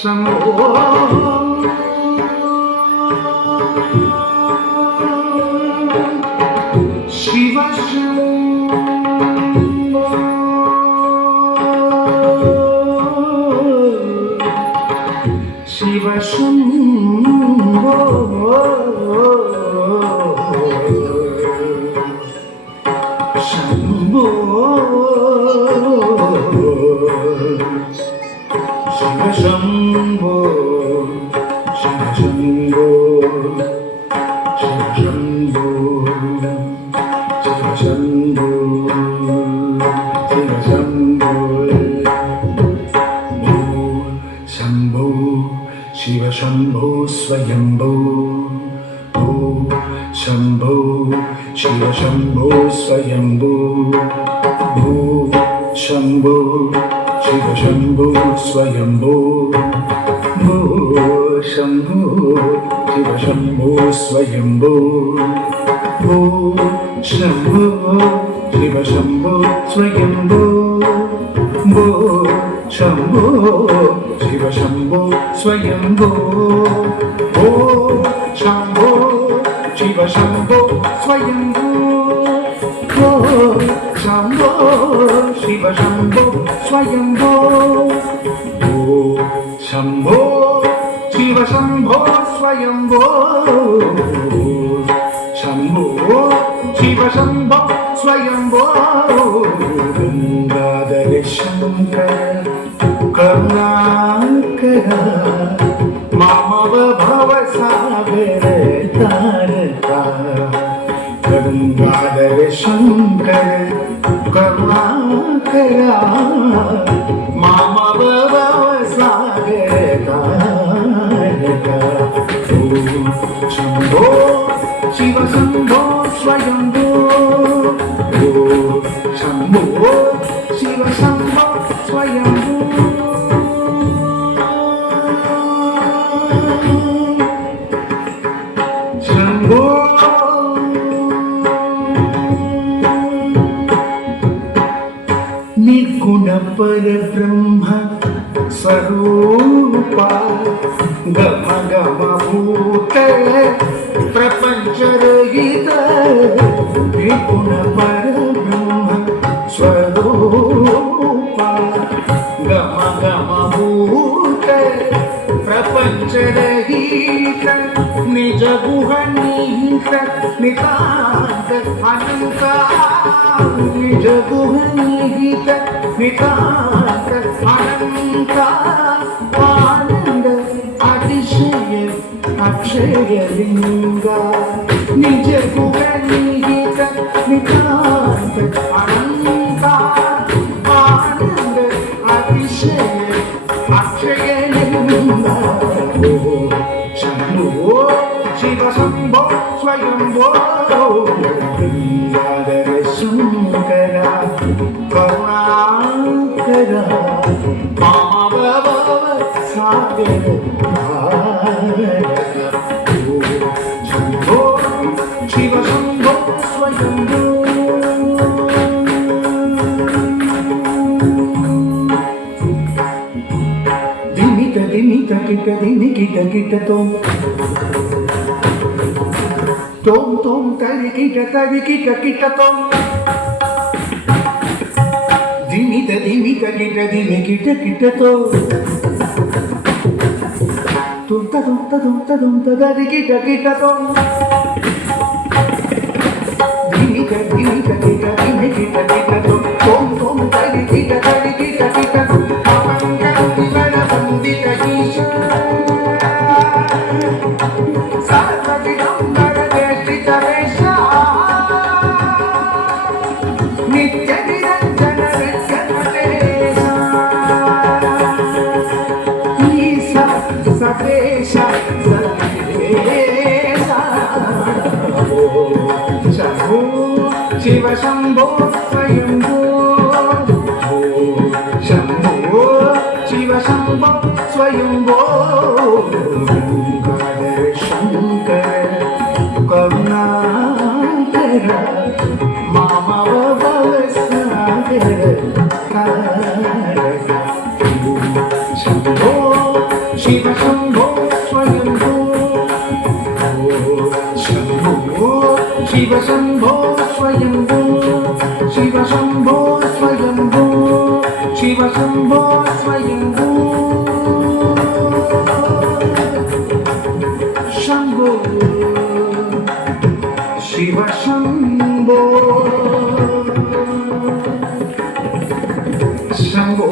शंभो शिव शंभो शिव शंभो शंभो शिव शंभो शिव शंभो शिव शंभो शिव शंभो शिव शंभो शंभो शिव शंभो स्वयंभो शंभो शिव शंभो स्वयंभो शंभो शिव शंभो स्वयंभो शंभो शिव शंभो स्वयंभो शंभो शिव शंभो स्वयंभो शंभो शिव शंभो स्वयंभो शंभो शिव शंभो स्वयंभो शंभो शिव शंभो स्वयंभो शंभो शिव शंभो स्वयंभो शंभो शिव शंभो स्वयंभो गंगाधर शंकर करुणाकर मामव भव सागर तारका गंगाधर शंकर करुणाकर मामव भव सागर तारका शंभो शिव शंभो स्वयंभो शंभो शिव शंभो स्वयंभो शंभो निर्गुण परब्रह्म स्वरूपा गम गम भूत प्रपंच रहित निर्गुण परब्रह्म स्वरूपा गम गम भूत प्रपंच रहित निज गुह निहित नितांत अनंत निज गुह निहित नितांत अनंत आनंद अतिशय अक्षय लिंगा निज गुह निहित नितांत अनंत आनंद अतिशय अक्षय लिंगा शंभो शिव शंभो स्वयंभो गंगाधर शंकर करुणाकर मामव भव सागर शंभो शिव शंभो स्वयंभो दिमित दिमित किट दिमि किट किट तोम तोम तरि किट किट तोम दिमित दिमित किट दिमि किट तोम तुम तरि किट तोम दिमित दिमित किट दिमि किट तोम तरि किट तोम नित्य निरंजन ईसा सदेशा शंभो शिव शंभो स्वयंभो शंभो शिव शंभो स्वयंभो गंगाधर शंकर करुणाकर मामव भव सागर शंभो ಶಿವ ಶಂಭೋ ಸ್ವಯಂಭೂ ಶಂಭೋ ಶಿವ ಶಂಭೋ ಶಂಭೋ